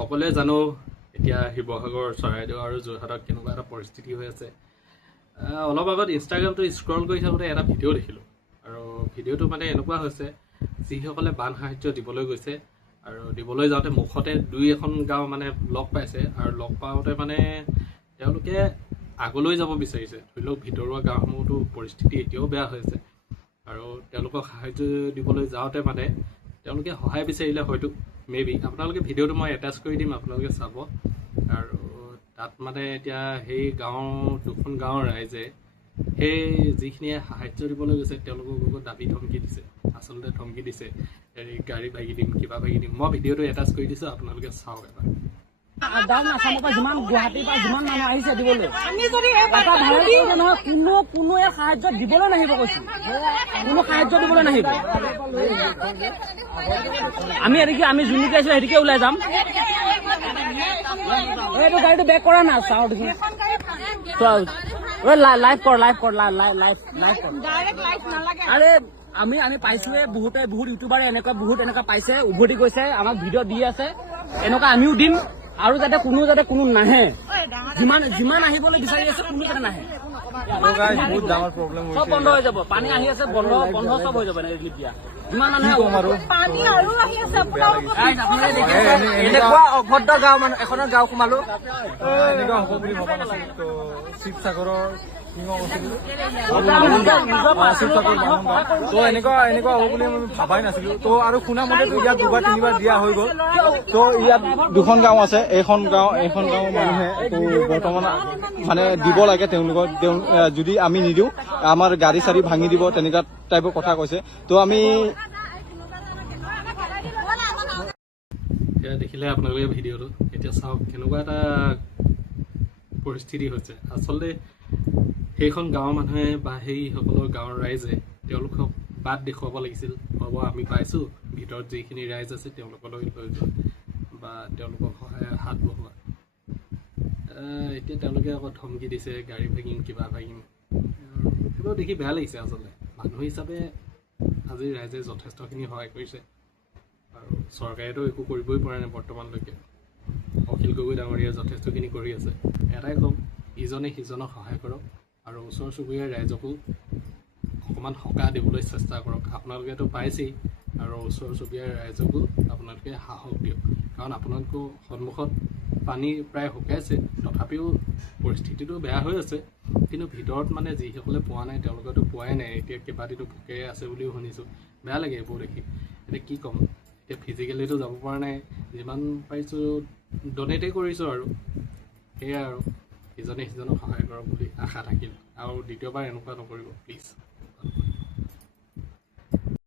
সকলোৱে জানো এতিয়া শিৱসাগৰ চৰাইদেউ আৰু যোৰহাটত কেনেকুৱা এটা পৰিস্থিতি হৈ আছে। অলপ আগত ইনষ্টাগ্ৰামটো স্ক্ৰল কৰি থাকোঁতে এটা ভিডিঅ' দেখিলোঁ আৰু ভিডিঅ'টো মানে এনেকুৱা হৈছে যিসকলে বান সাহাৰ্য দিবলৈ গৈছে আৰু দিবলৈ যাওঁতে মুখতে দুই এখন গাঁও মানে লগ পাইছে আৰু লগ পাওঁতে মানে তেওঁলোকে আগলৈ যাব বিচাৰিছে। ধৰি লওক ভিতৰুৱা গাঁওসমূহতো পৰিস্থিতি এতিয়াও বেয়া হৈ আছে আৰু তেওঁলোকক সাহাৰ্য দিবলৈ যাওঁতে মানে তেওঁলোকে সহায় বিচাৰিলে হয়তো মেবি আপোনালোকে ভিডিঅ'টো মই এটাচ কৰি দিম, আপোনালোকে চাব। আৰু তাত মানে এতিয়া সেই দুখন গাঁৱৰ ৰাইজে সেই যিখিনিয়ে সাহাৰ্য দিবলৈ গৈছে তেওঁলোকক দাবী ধমকি দিছে, আচলতে ধমকি দিছে হেৰি গাড়ী ভাগি দিম, কিবা ভাগি দিম। মই ভিডিঅ'টো এটাচ কৰি দিছোঁ, আপোনালোকে চাওক এবাৰ। গাঁও আসামৰ পৰা যিমান গুৱাহাটীৰ পৰা যিমান মানুহ আহিছে দিবলৈ কোনো সাহায্য দিবলৈ নাহিব, কৈছো কোনো সাহায্য দিবলৈ নাহিব। আমি যোনদিকে আছো সেইদিকে ওলাই যাম। এইটো গাড়ীটো বেক কৰা না, চাওঁ দেখি লাইভ কৰ। আৰে আমি পাইছোৱে, বহুত ইউটিউবাৰে এনেকুৱা পাইছে, উভতি গৈছে, আমাক ভিডিঅ' দি আছে, এনেকুৱা আমিও দিম। আৰু যাতে কোনো নাহে, যিমান আহিবলৈ বিচাৰি আছে কোনো যাতে নাহে, বহুত ডাঙৰ প্ৰব্লেম চব বন্ধ হৈ যাব। পানী আহি আছে, বন্ধ চব হৈ যাব। এতিয়া যিমান মানুহে এনেকুৱা অভদ্ৰ গাঁও মানে এখনৰ গাঁও সোমালো, এনেকুৱা হ'ব বুলি ভবা নাছিলো। তো শিৱসাগৰৰ তো এনেকুৱা হ'ব বুলি আমি ভাবাই নাছিলো। তো আৰু শুনা মতেতো ইয়াত দুবাৰ তিনিবাৰ দিয়া হৈ গ'ল। তো ইয়াত দুখন গাঁও আছে, এইখন গাঁও মানুহে বৰ্তমান মানে দিব লাগে তেওঁলোকক, যদি আমি নিদিওঁ আমাৰ গাড়ী চাড়ী ভাঙি দিব, তেনেকুৱা টাইপৰ কথা কৈছে। তো আমি এতিয়া দেখিলে আপোনালোকে ভিডিঅ'টো, এতিয়া চাওক কেনেকুৱা এটা পৰিস্থিতি হৈছে। আচলতে সেইখন গাঁৱৰ মানুহে বা সেইসকলৰ গাঁৱৰ ৰাইজে তেওঁলোকক বাট দেখুৱাব লাগিছিল। হ'ব, আমি পাইছোঁ, ভিতৰত যিখিনি ৰাইজ আছে তেওঁলোকলৈ লৈ যোৱা বা তেওঁলোকক সহায়ৰ হাত বঢ়োৱা। এতিয়া তেওঁলোকে আকৌ ধমকি দিছে, গাড়ী ভাঙিম, কিবা ভাঙিম। সেইবোৰ দেখি বেয়া লাগিছে। আচলতে মানুহ হিচাপে আজি ৰাইজে যথেষ্টখিনি সহায় কৰিছে আৰু চৰকাৰেতো একো কৰিবই পৰা নাই বৰ্তমানলৈকে। অখিল গগৈ ডাঙৰীয়াই যথেষ্টখিনি কৰি আছে। এটাই ক'ম, ইজনে সিজনক সহায় কৰক আৰু ওচৰ চুবুৰীয়া ৰাইজকো অকণমান সকাহ দিবলৈ চেষ্টা কৰক। আপোনালোকেতো পাইছেই আৰু ওচৰ চুবুৰীয়া ৰাইজকো আপোনালোকে সাহস দিয়ক, কাৰণ আপোনালোকৰ সন্মুখত পানী প্ৰায় শুকাইছে, তথাপিও পৰিস্থিতিটো বেয়া হৈ আছে। কিন্তু ভিতৰত মানে যিসকলে পোৱা নাই তেওঁলোকেতো পোৱাই নাই। এতিয়া কেইবাদিনো ভোকে আছে বুলিও শুনিছোঁ। বেয়া লাগে এইবোৰ দেখি। এতিয়া কি ক'ম, এতিয়া ফিজিকেলিতো যাব পৰা নাই, যিমান পাৰিছোঁ ডনেটেই কৰিছোঁ আৰু সেয়াই আৰু ইজনে সিজনক সহায় কৰক বুলি আশা থাকিল। আৰু দ্বিতীয়বাৰ এনেকুৱা নকৰিব প্লিজ।